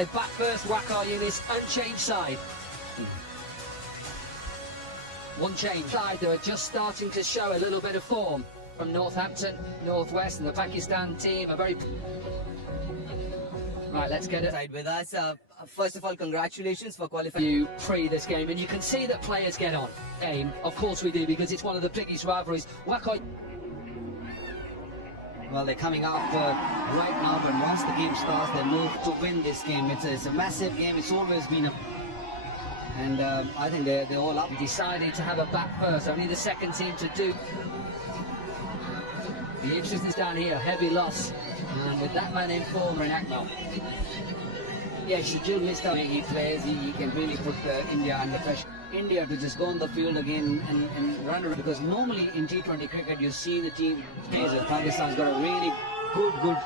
They back first, Wakar units, unchanged side. One change side, they are just starting to show a little bit of form from Northampton, Northwest, and the Pakistan team are very... Right, let's get it with us. First of all, congratulations for qualifying. You pre this game, and you can see that players get on. Game, of course we do, because it's one of the biggest rivalries. Wakar... Well, they're coming up right now, but once the game starts, they move to win this game. It's a massive game. It's always been a... And I think they're all up. Decided to have a bat first, only the second team to do. The interest is down here, heavy loss. And with that man in form, Akmal. Yeah, Shajul missed out. He plays, he can really put India under pressure. India to just go on the field again and run around, because normally in T20 cricket you see the team plays. Pakistan's got a really good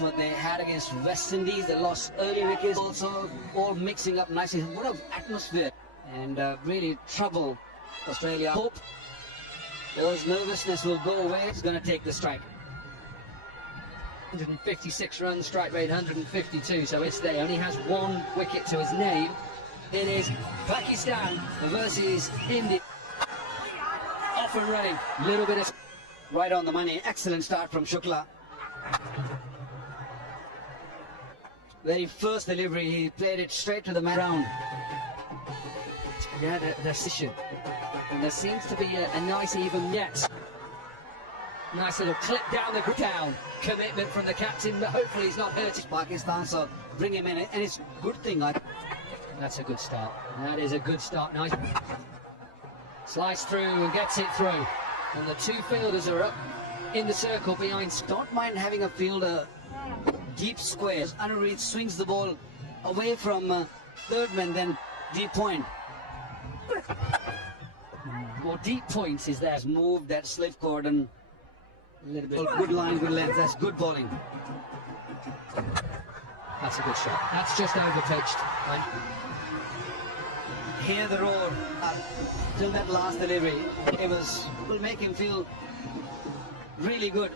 what they had against West Indies. They lost early wickets, also all mixing up nicely. What an atmosphere, and really trouble Australia. Hope those nervousness will go away. It's going to take the strike. 156 runs, strike rate 152, so it's there. Only has one wicket to his name. It is Pakistan versus India. Off and running, little bit of... Right on the money, excellent start from Shukla. Very first delivery, he played it straight to the man round. Yeah, the decision. And there seems to be a nice even net. Nice little clip down the down. Commitment from the captain, but hopefully he's not hurt. Pakistan, so bring him in, and it's a good thing. That's a good start. That is a good start. Nice. Slice through and gets it through. And the two fielders are up in the circle behind. Don't mind having a fielder deep squares. Anureed swings the ball away from third man, then deep point. More deep points is there. Move that slip cord and a little bit good line, good length. That's good bowling. That's a good shot. That's just over pitched. Right? Hear the roar till that last delivery. It will make him feel really good.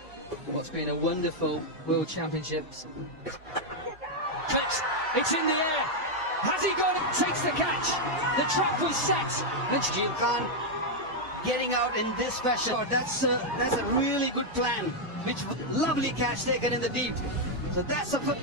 What's been a wonderful World Championships. Clips. It's in the air. Has he got it? Takes the catch. The trap was set. Jim Khan getting out in this fashion. That's a really good plan. Which lovely catch taken in the deep. So that's a good.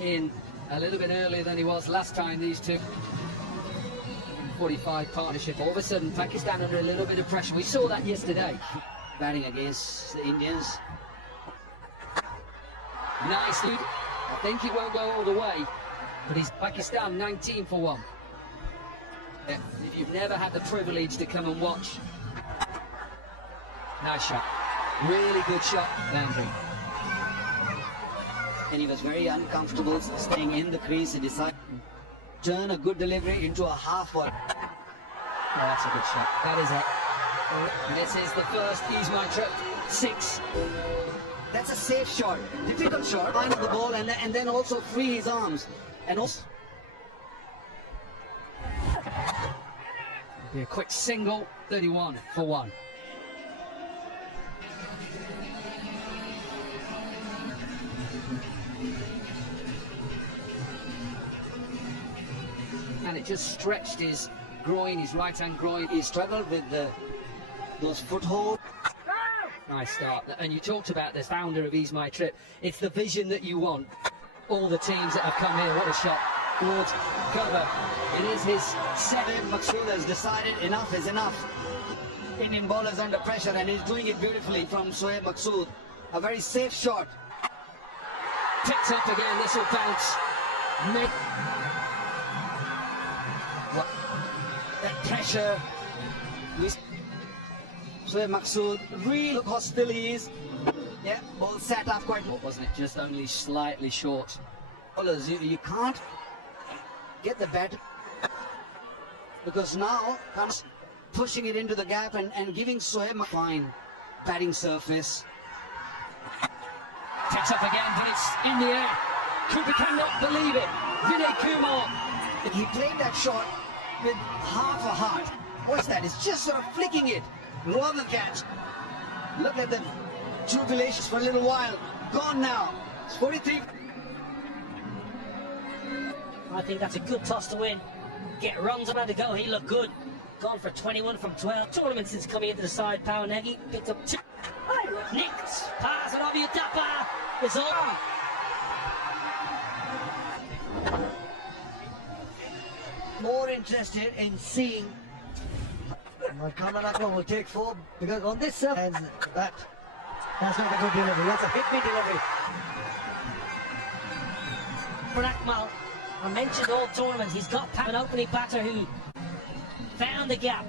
In a little bit earlier than he was last time, these two. 45 partnership. All of a sudden, Pakistan under a little bit of pressure. We saw that yesterday. Batting against the Indians. Nice. I think he won't go all the way, but he's Pakistan 19 for 1. If you've never had the privilege to come and watch. Nice shot. Really good shot, boundary. And he was very uncomfortable staying in the crease. He decided to turn a good delivery into a half one. No, that's a good shot. That is it. This is the first Ease My Trip 6. That's a safe shot. Difficult shot. Find the ball and then also free his arms. And also be a quick single. 31 for 1. And it just stretched his groin, his right hand groin. He struggled with those footholds. Nice start. And you talked about the founder of Ease My Trip. It's the vision that you want. All the teams that have come here, what a shot. Towards cover. It is his second. Maqsood has decided enough is enough. Indian bowlers under pressure, and he's doing it beautifully from Shoaib Maqsood. A very safe shot. Picked up again, this will bounce. That pressure. Shoaib Maqsood, really look how still he is. Yeah, ball sat up quite well. Wasn't it just only slightly short? Bowlers, you can't get the bat, because now comes pushing it into the gap and giving Shoaib a fine batting surface. Picks up again, but it's in the air. Cooper cannot believe it. Vinay Kumar He played that shot with half a heart. What's that? It's just sort of flicking it rather than catch. Look at the jubilations for a little while. Gone now. It's 43. I think that's a good toss to win. Get runs about to go. He looked good. Gone for 21 from 12. Tournament since coming into the side. Power Nagy picked up 2. Nicked. Pass it over Utapa. It's over. More interested in seeing what Kamanaka will take 4 because on this surface that's not a good delivery. That's a hit-me delivery. For Akmal, I mentioned all tournaments. He's got an opening batter who found the gap.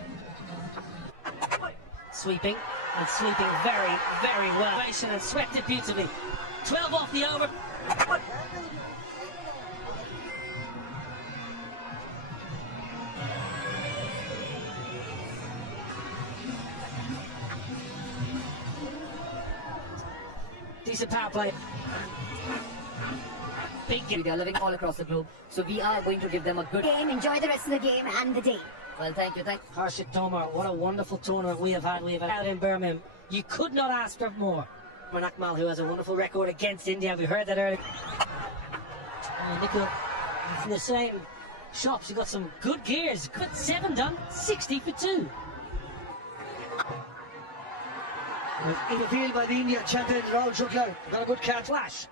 Sweeping and sweeping very, very well. And swept it beautifully. 12 off the over. Decent power play. They are living all across the globe, so we are going to give them a good game. Enjoy the rest of the game and the day. Well, thank you. Harshit Tomar, what a wonderful tournament we have had. Out in Birmingham. You could not ask for more. Akmal, who has a wonderful record against India, we heard that earlier. Nikhil, in the same shops, he got some good gears. Good 7 done, 60 for 2. In the field by the India champion Rahul Shukla. Got a good catch. Flash.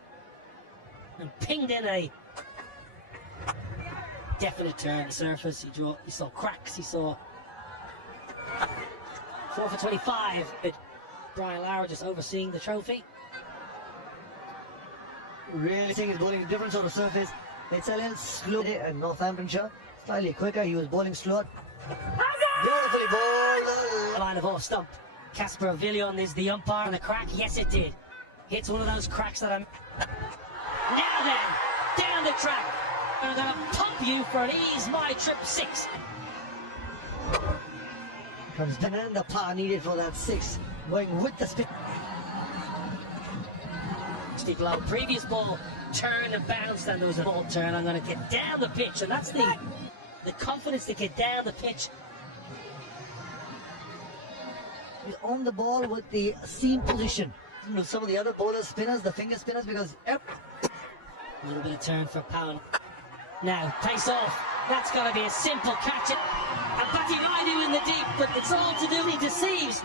And pinged in a definite turn surface. He saw cracks. He saw 4 for 25. Brian Lauer just overseeing the trophy. Really seeing his bowling a different sort of surface. It's a little slow in Northamptonshire. Slightly quicker. He was bowling slower. Beautifully bowled. Line of off stump. Casper Villion is the umpire on the crack. Yes, it did. Hits one of those cracks that I'm. Now then, down the track. I'm going to pump you for an Ease My Trip 6. Comes down and the power needed for that 6. Going with the spin. Steve Lowe, previous ball turned and bounced, and there was a ball turn. I'm going to get down the pitch, and that's the confidence to get down the pitch. He's on the ball with the seam position. Some of the other bowlers, spinners, the finger spinners, because a little bit of turn for Powell. Now, pace off. That's got to be a simple catch. And Bati Raidu in the deep, but it's all to do. He deceives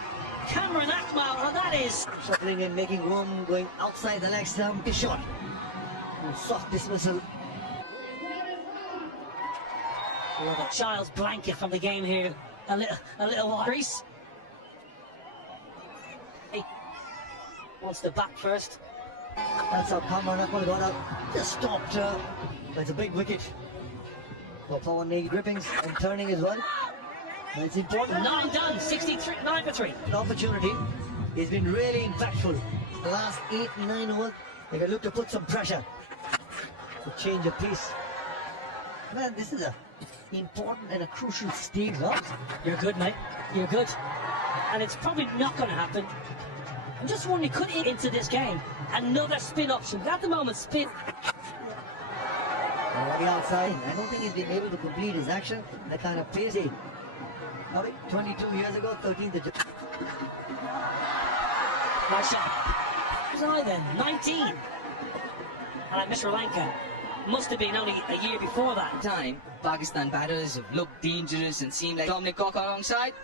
Cameron Akmal, and that is shuffling in, making room, going outside the next shot. And soft dismissal. A child's blanket from the game here. A little while. Grease. He wants the bat first. That's how Cameron Akmal got out. Just stopped. That's a big wicket for Pawan Nagy. Grippings and turning as well. It's important. 9 done, 63, 9 for 3. The opportunity has been really impactful. The last 8-9 overs, they can look to put some pressure to change a pace. Man, this is a important and a crucial stage. You're good, mate. You're good. And it's probably not going to happen. I'm just wondering, could it into this game another spin option? At the moment, spin. The outside. I don't think he's been able to complete his action. The kind of pace he. 22 years ago, 13th of July. Nice shot. So then, 19. And I miss Sri Lanka. Must have been only a year before that. Time, Pakistan batters have looked dangerous and seemed like Dominic Cock alongside.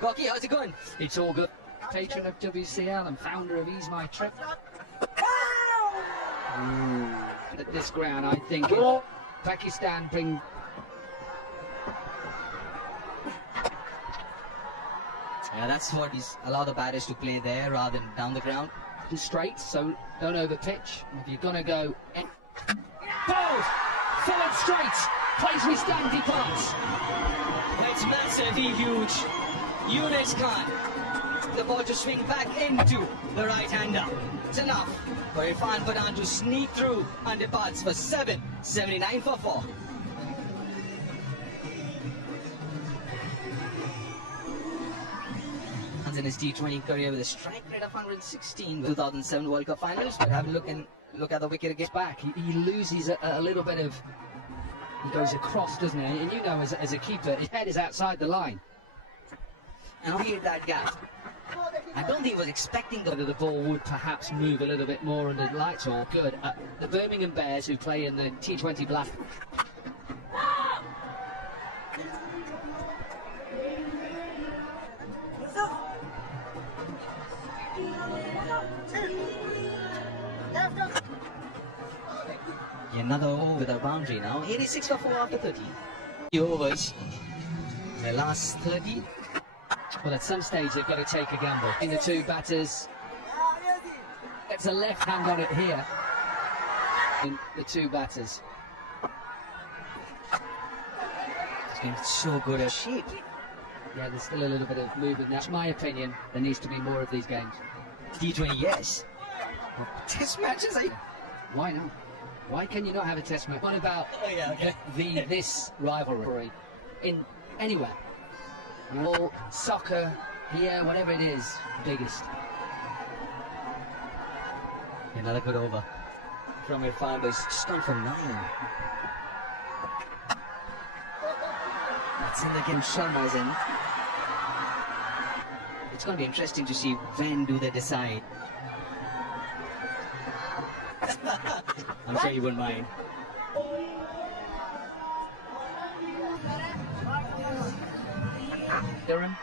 Cocky, how's it going? It's all good. Patron of WCL and founder of Ease My Trip. At this ground, I think if Pakistan bring. Yeah, that's what he's allowed the batters to play there rather than down the ground. Straight, so don't over pitch. If you're gonna go. Bowled! Forward straight! Plays with stand departs. It's massively huge. Yunus Khan. The ball to swing back into the right-hander. It's enough for Irfan Pathan to sneak through and departs for 7, 79 for 4. In his T20 career with a strike rate of 116 with 2007 World Cup Finals, but have a look at the wicket against back. He loses a little bit of He goes across, doesn't he? And you know, as a keeper, his head is outside the line. And he hit that gap. I don't think he was expecting Whether the ball would perhaps move a little bit more under the lights or good. The Birmingham Bears, who play in the T20 Black. Another over with a boundary now. 86 for 4 after 30. The overs. The last 30. Well, at some stage they've got to take a gamble. In the two batters, it's a left hand on it here. In the two batters. It's been so good a shape. Yeah, there's still a little bit of movement. That's my opinion. There needs to be more of these games. T20, yes. Test matches, Why not? Why can you not have a test match? What about this rivalry in anywhere? All soccer, here, whatever it is, biggest. Another good over from your farmers. Just gone for 9. That's in again. Sharma's in. It's going to be interesting to see when do they decide. I'm sure you wouldn't mind. Durham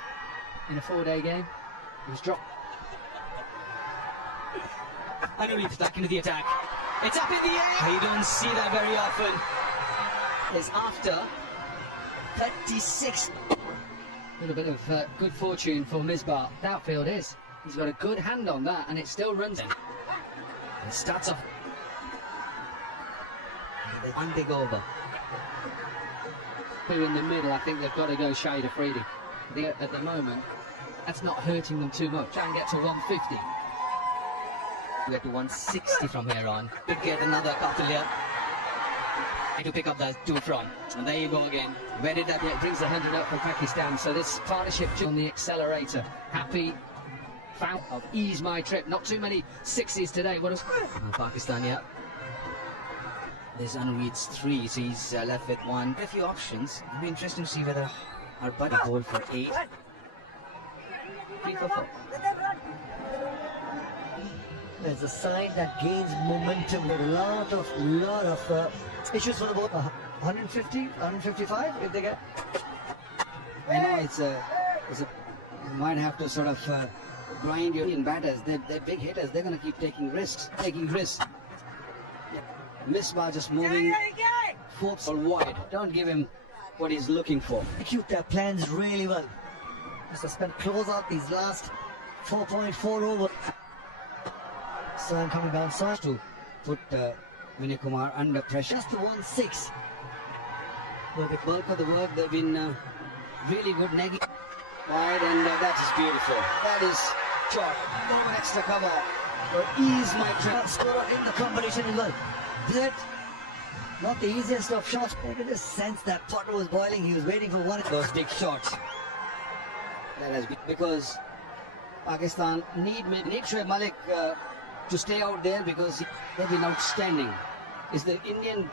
in a 4-day game. He was dropped. I know he's back into the attack. It's up in the air! You don't see that very often. It's after 36. A little bit of good fortune for Misbah. Outfield is. He's got a good hand on that, and it still runs in. It starts off. One big over. Two in the middle, I think they've got to go Shade Afridi. At the moment, that's not hurting them too much. Try and get to 150. We get to 160 from here on. To get another Kautilya to pick up that 2 from. And there you go again. Where did that get? Brings the 100 up for Pakistan. So this partnership on the accelerator. Happy foul of ease my trip. Not too many 6s today. What is Pakistan, yeah. There's Anuid's 3, so he's left with 1. A few options. It'll be interesting to see whether our buddy bowled for 8. 3 for 4. There's a side that gains momentum with a lot of issues for the ball. 150, 155 if they get. I know it's a you might have to sort of grind your Indian batters. They're big hitters. They're going to keep taking risks. Misbah just moving 4th or wide. Don't give him what he's looking for. Execute their plans really well. Just to spend close out these last 4.4 over. So I'm coming down so To put Vinay Kumar under pressure. just to 1-6. But the bulk of the work, they've been really good negging wide, and that is beautiful. That is shot. No extra cover. Ease my trap. Scorer in the competition as well. That not the easiest of shots. I could just sense that Potter was boiling. He was waiting for one. Those big shots. That has been because Pakistan need Shoaib Malik to stay out there because they've been outstanding. Is the Indian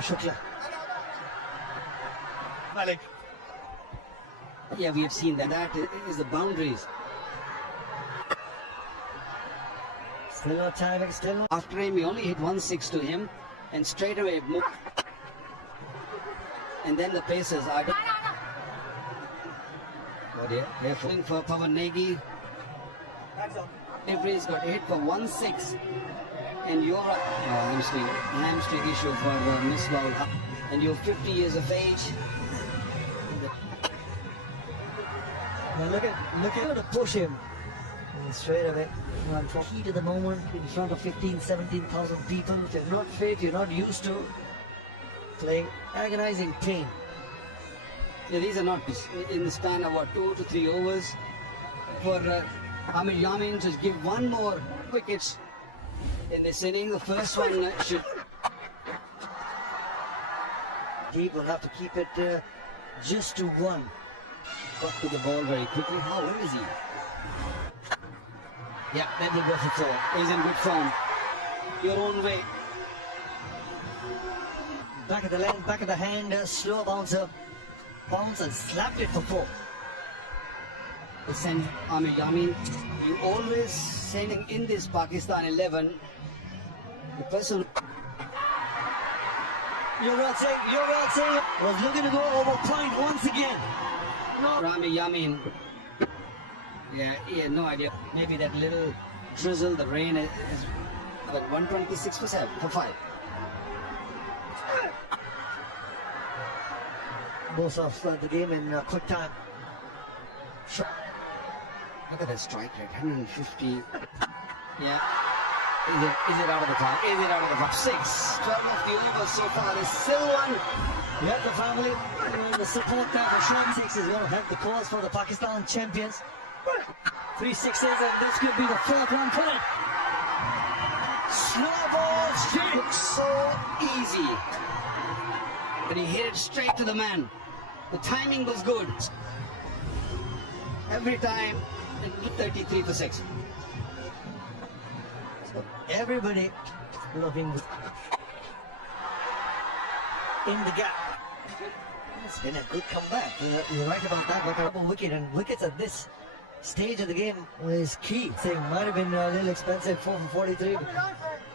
Shukla. Malik? Yeah, we have seen that. That is the boundaries. Still no timing, still no. After him, we only hit 1-6 to him, and straight away moved. And then the paces are. Oh dear, careful for Pawan Negi. Everybody's got hit for 1-6, and you're up. Hamstring issue for Misbah, and you're 50 years of age. Now look at to push him. And straight away. Heat at the moment in front of 17,000 people. If you're not fit, you're not used to playing agonizing pain. Yeah, these are not in the span of what, 2 to 3 overs for Amir Yamin to give one more wicket in this inning. The first one should. He will have to keep it just to 1. Got to the ball very quickly. Where is he? Yeah, then he goes for throw. He's in good form. Your own way. Back of the length, back of the hand, slow bouncer. Bounce and slapped it for 4. Send, I mean, you always sending in this Pakistan 11, the person. You're well saying, was looking to go over point once again. No. Rami Yamin. Yeah, he had no idea. Maybe that little drizzle, the rain is about 126 for 5. Both off the game in quick time. Look at that strike rate, 150. Yeah. Is it out of the time? Is it out of the time? 6. 12 off the over so far. There's still one. Yeah, the family, the support there for Sean 6 is going to help the cause for the Pakistan champions. 3 sixes, and this could be the 4th one coming. Slow ball straight. Looks so easy. But he hit it straight to the man. The timing was good. Every time, 33 for 6. So everybody looking in the gap. It's been a good comeback. You're right about that. But a wicket, and wickets at this stage of the game is key. Saying might have been a little expensive, 4 for 43.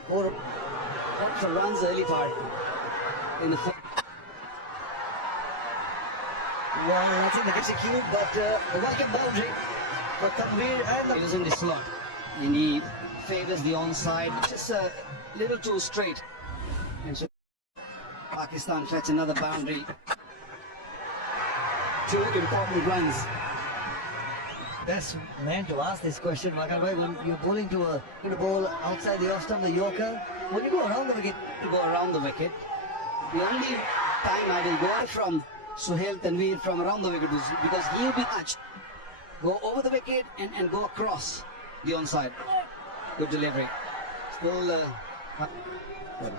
Or for runs early part in the well, I think they execute, but the welcome boundary for Tanveer and he was in the slot, and he favors the onside, just a little too straight. And so Pakistan fetch another boundary. 2 important runs. Best man to ask this question, Makan bhai, when you're bowling to a ball outside the off stump, the Yorker, when you go around the wicket, To go around the wicket. The only time I will go from Suhail Tanveer from around the wicket was because he'll be touched. Go over the wicket and go across the onside. Good delivery.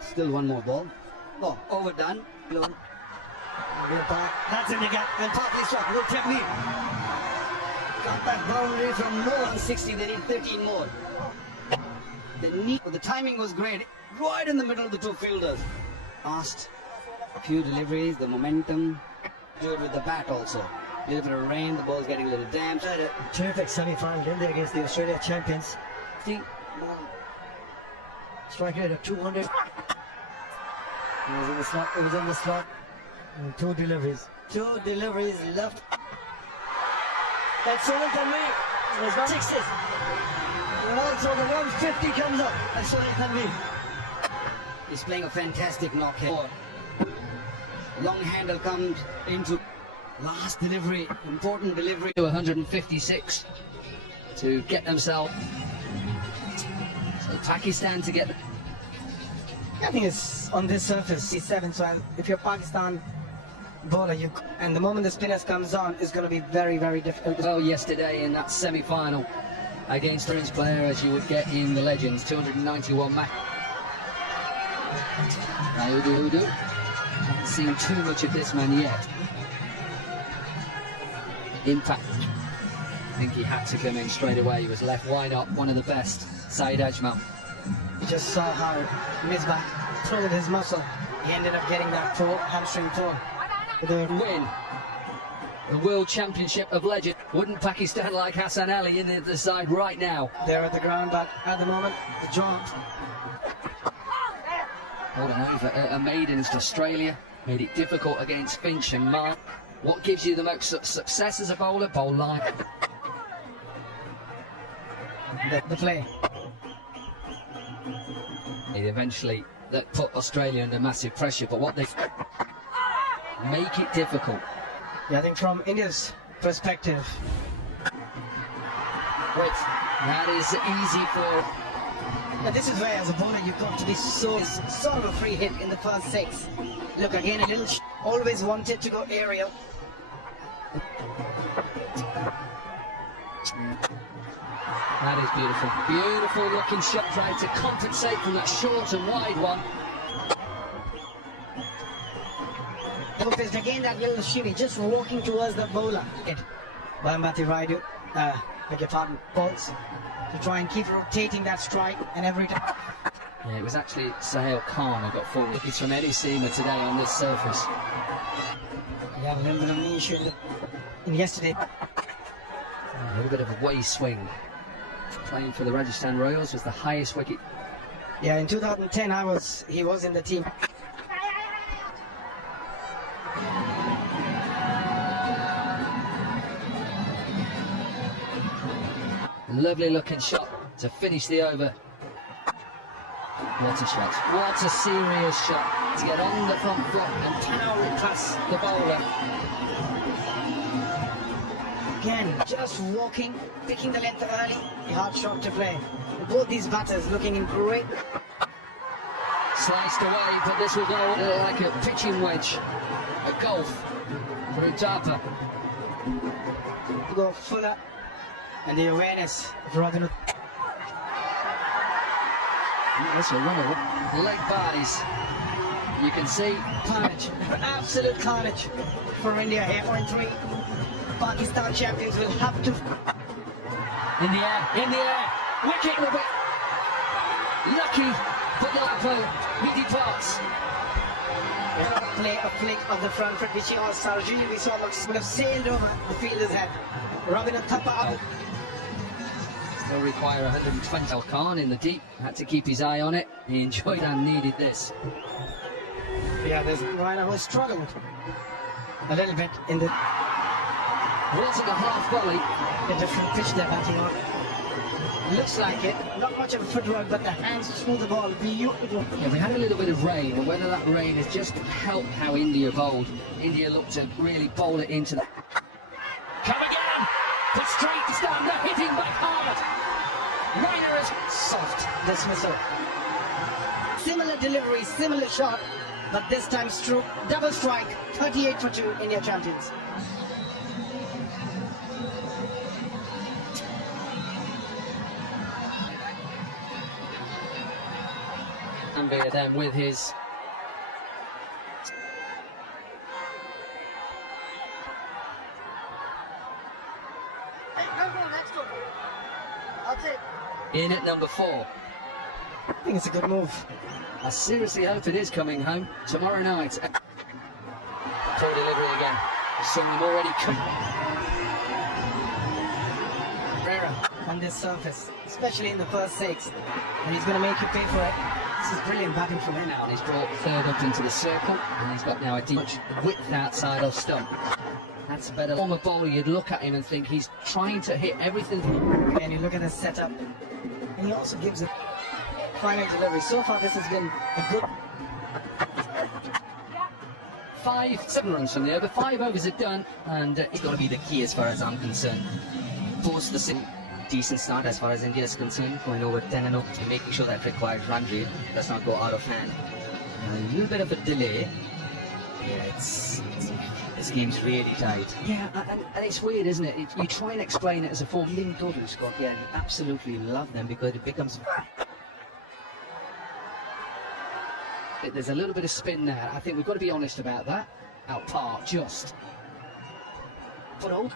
Still one more ball. Oh, overdone. that's in the gap, and partly struck, good technique. Got that boundary from no 160, they need 13 more. The timing was great, right in the middle of the 2 fielders. Fast, a few deliveries, the momentum. Do it with the bat also. A little bit of rain, the ball's getting a little damp. Had a terrific semi-final in there against the Australia champions. Strike rate of 200. It was in the slot. It was in the slot. And 2 deliveries. 2 deliveries left. That's SOLIN Tanveer. There's no 6s. Well, so the 150 comes up. That's SOLIN Tanveer. He's playing a fantastic knock here. Long handle comes into last delivery, important delivery. To 156 to get themselves. So Pakistan to get. I think it's on this surface, C7. So if you're Pakistan bowler, and the moment the spinners comes on, it's going to be very, very difficult. Well, yesterday in that semi-final against French player, as you would get in the Legends, 291 match. Udu. Haven't seen too much of this man yet. Impact. I think he had to come in straight away. He was left wide up, one of the best. Saeed Ajmal. You just saw how Misbah pulled his muscle. He ended up getting that hamstring torn. Win the World Championship of Legends. Wouldn't Pakistan like Hassan Ali in the side right now? They're at the ground, but at the moment, the jaunt. Hold on over a maidens to Australia. Made it difficult against Finch and Mark. What gives you the most success as a bowler? Bowl line. The play. Eventually, that put Australia under massive pressure, but what they make it difficult. Yeah, I think from India's perspective, Wait, that is easy for. and this is where, as a bowler, you've got to be so sort of a free hit in the first 6. Look again, a little. Always wanted to go aerial. That is beautiful. Beautiful looking shot, trying to compensate from that short and wide one. Again, that little shimmy, just walking towards the bowler. Bambati Raidu, beg your pardon, balls. to try and keep rotating that strike, and every time. Yeah, it was actually Sahel Khan who got forward. He's from Eddie Seamer today on this surface. Yeah, a little bit of knee issue in yesterday. A little bit of a way swing. Playing for the Rajasthan Royals was the highest wicket. Yeah, in 2010 he was in the team. Lovely looking shot to finish the over. What a shot. What a serious shot to get on the front foot and power it past the bowler. Again, just walking, picking the length early. A hard shot to play. Both these batters looking in great. Sliced away, but this will go like a pitching wedge. A golf for Utapa. Go fuller. And the awareness of Robin. That's a runner. Leg bodies. You can see Carnage. Absolute carnage for India here. 0.3. Pakistan champions will have to. in the air. Wicket will be lucky, but he departs. Play a flick of the front foot, which he on Sarojini we saw would have sailed over the fielder's head. Robin Thapa out. Still require 120. Al Khan in the deep, had to keep his eye on it. He enjoyed and needed this. Yeah, there's Raina who struggled a little bit in the. Wasn't a half volley. A different pitch they're batting on. Looks like it. Not much of a footwork, but the hands through the ball. Beautiful. Yeah, we had a little bit of rain, and whether that rain has just helped how India bowled. India looked to really bowl it into the. Come again! Put straight to stander, hitting back hard. Rainer is soft. Dismissal. Similar delivery, similar shot, but this time stroke. Double strike. 38 for 2. India champions. Ambia then with his. In at number 4. I think it's a good move. I seriously hope it is coming home tomorrow night. Poor delivery again. Some already come. Rera on this surface, especially in the first 6, and he's going to make you pay for it. This is brilliant batting from him now. And he's brought third up into the circle, and he's got now a deep width outside of stump. That's a better former bowler. You'd look at him and think he's trying to hit everything. And you look at his setup, and he also gives a final delivery. So far, this has been a good. 7 runs from the over. 5 overs are done, and it's got to be the key as far as I'm concerned. Force the decent start as far as India is concerned, going over 10 and up, and making sure that required run rate does not go out of hand. A little bit of a delay. Yeah, this game's really tight. Yeah, and it's weird, isn't it? You try and explain it as a form. Lynn Goodwin, Scott, yeah, absolutely love them because it becomes. There's a little bit of spin there. I think we've got to be honest about that. Out par, just. But old.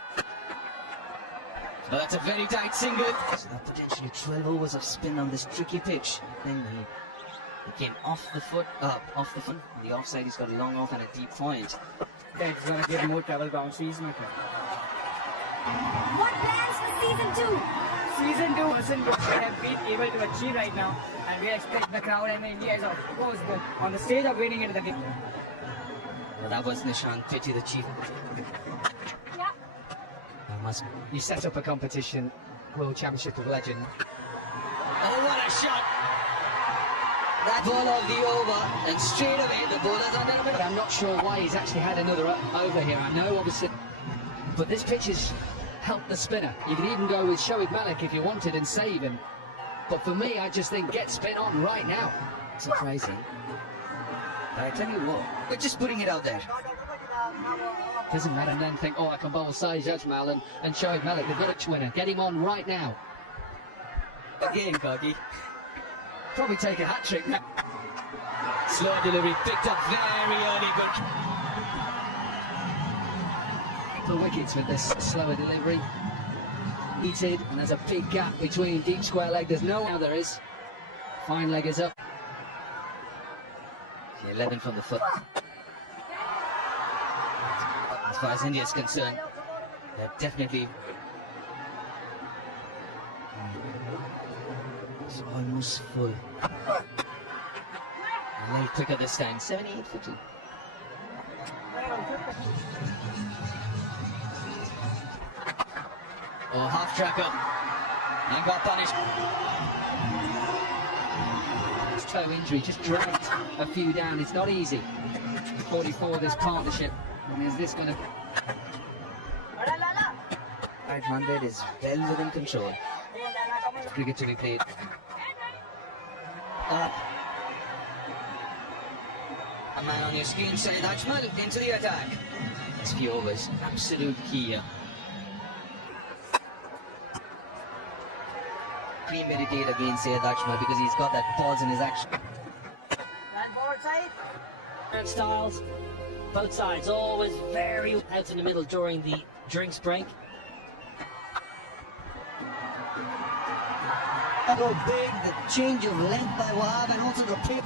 Well, that's a very tight single. So that potentially 12 overs of spin on this tricky pitch. Then he came off the foot, off the foot. On the offside, he's got a long off and a deep point. It's going to give more travel boundaries. What plans for season 2? Season 2 wasn't what we have been able to achieve right now, and we expect the crowd and the India is of course on the stage of winning into the game. Well, that was Nishant Pity, the chief. Yeah. You set up a competition, World Championship of Legend. Oh, what a shot! That ball of the over, and straight away the bowler's on there. But I'm not sure why he's actually had another over here. I know, obviously, but this pitch has helped the spinner. You could even go with Shoaib Malik if you wanted and save him. But for me, I just think get spin on right now. Surprising. But I tell you what, we're just putting it out there. Doesn't matter, and then think, oh, I can bowl Sai Jajmal and Shoaib Malik. They've got a winner. Get him on right now. Again, Kagi. Probably take a hat-trick now. Slow delivery, picked up very early, good. The wickets with this slower delivery. Heated, and there's a big gap between deep square leg. There's no now there is. Fine leg is up. 11 from the foot. As far as India is concerned, they're definitely. It's almost full. A little quicker this time. 78-50. Oh, half tracker. And got punished. His toe injury just dragged a few down. It's not easy. 44 this partnership. And is this going to... 500 is well within control. Cricket to be played. A man on your screen said Ajmal into the attack. This few overs, absolute key here. Premeditate against Syed Ajmal because he's got that pause in his action. Styles, both sides always very out in the middle during the drinks break. Go big, the change of length by Wahab and also the pip.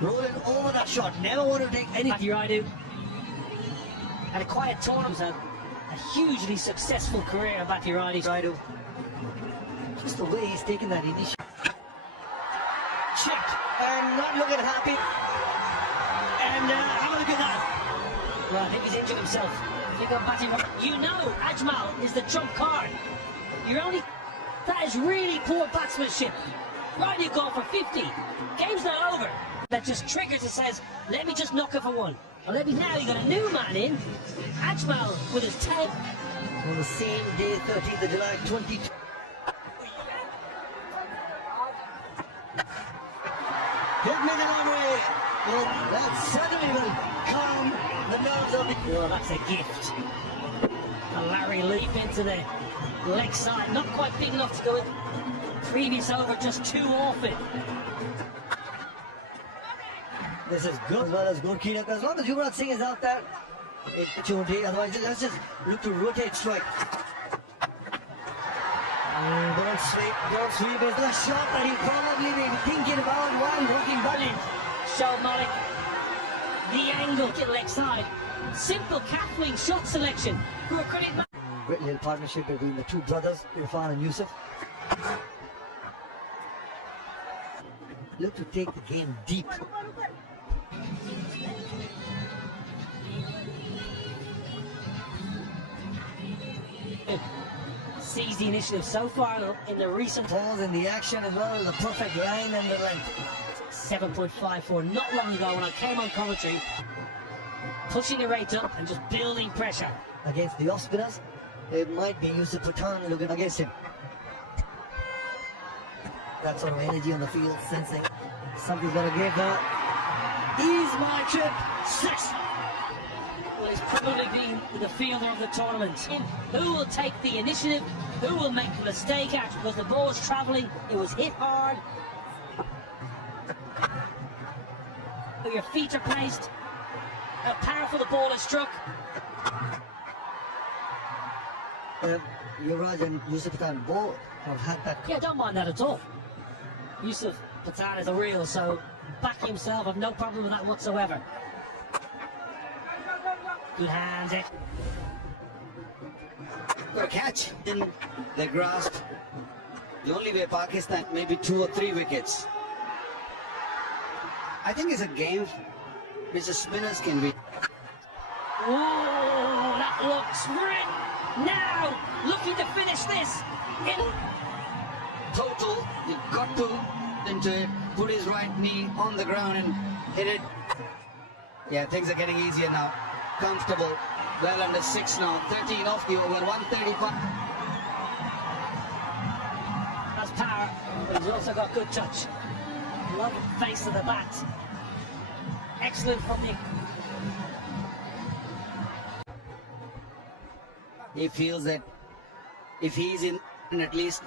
Rolling over that shot, never want to take any. Raidu had a quiet tournament, a hugely successful career at Raidu. Just the way he's taken that initial. Checked and not looking happy. And have a look at that. Well, I think he's injured himself. He got batting. You know, Ajmal is the trump card. You're only. That is really poor batsmanship. Raidu gone for 50. Game's not over. That just triggers and says, let me just knock it for one. Or let me now, you got a new man in. Ajmal with his tail. On the same day, 13th of July, 22. Hit me the long way. Well, that certainly will calm the nerves of the... Well, that's a gift. A Larry leap into the leg side, not quite big enough to go in. Previous over just too off it. This is good as well as good, Keena. As long as Yuvraj Singh is out there, it shouldn't take. Otherwise, let's just look to rotate strike. Don't sweep. It's the shot that he probably been thinking about while working bowling. Show Malik the angle to the leg side. Simple Kathleen shot selection. Who are credit. Great little partnership between the two brothers, Irfan and Yusuf. Look to take the game deep. Sees the initiative so far in the recent Pause in the action as well, the perfect line and the length. 7.54 not long ago when I came on commentary, pushing the rate up and just building pressure. Against the off spinners, it might be Yusuf Pathan looking against him. That sort of energy on the field, sensing something's gonna give her. Ease my trip, 6. Well, it's probably been the fielder of the tournament. Who will take the initiative? Who will make the mistake out because the ball was travelling? It was hit hard. Where your feet are placed. How powerful the ball is struck. Yuvraj and Yusuf Pathan both have had that. Yeah, don't mind that at all. Yusuf Pathan is a real, so back himself, I've no problem with that whatsoever. Good hands, it. Got a catch in the grasp. The only way Pakistan, maybe 2 or 3 wickets. I think it's a game which the spinners can win. Oh, that looks great. Now, looking to finish this. Total, you've got to into it, put his right knee on the ground and hit it. Yeah, things are getting easier now. Comfortable, well under 6 now, 13 off the over, 135. That's power, but he's also got good touch. Love the face of the bat. Excellent from the... He feels that if he's in at least,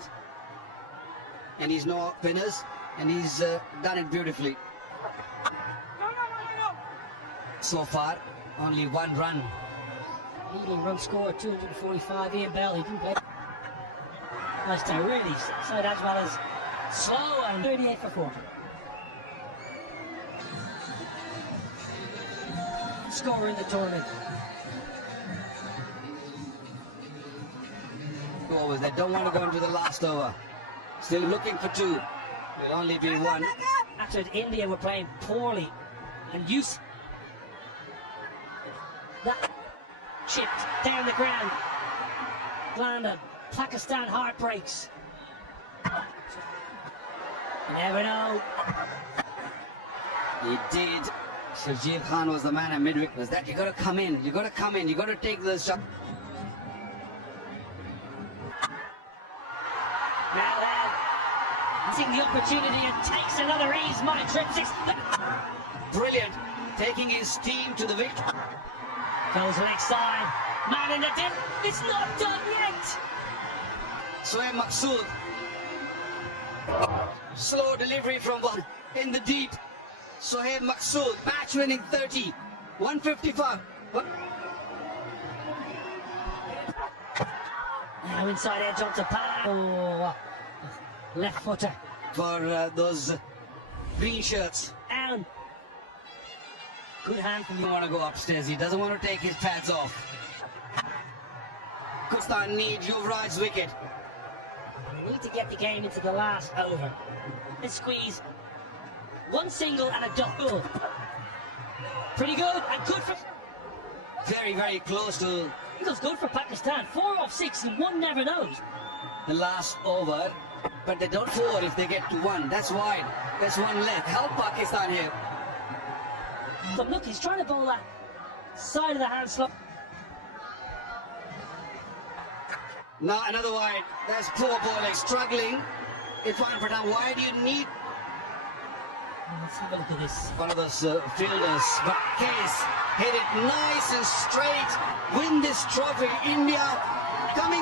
and he's no spinners, and he's done it beautifully. So far, only 1 run. Leading run scorer, 245, Ian Bell, he didn't play. Nice to really side as well as slow, and 38 for 40. Scorer in the tournament. Overs. They don't want to go into the last over. Still looking for two. Will only be one. After India were playing poorly, and use that chipped down the ground. Landed. Pakistan heartbreaks. You never know. He did. Shajib Khan was the man at midwicket. Was that you got to come in? You got to come in. You got to take the shot. Now then, seeing the opportunity and takes another ease. My trip six. Brilliant. Taking his team to the victory. Goes leg side. Man in the dip. It's not done yet. Sohaib Maqsood. Slow delivery from one in the deep. Sohaib Maqsood, match winning 30. 155. Now inside edge onto Power. Oh, left footer. For those green shirts. Down. Good hand from He doesn't want to go upstairs. He doesn't want to take his pads off. Pakistan needs Yuvraj's wicket. We need to get the game into the last over. Let's squeeze. One single and a double. Pretty good and good for. Very, very close to Singles good for Pakistan. 4 off 6 and one never knows. the last over. But they don't score if they get to one. That's wide. There's one left. Help Pakistan here. But look, he's trying to bowl that side of the hand slot. Now another wide. That's poor bowling. Struggling. Irfan Pathan, why do you need Let's have a look at this. one of those fielders? But Case hit it nice and straight. Win this trophy. India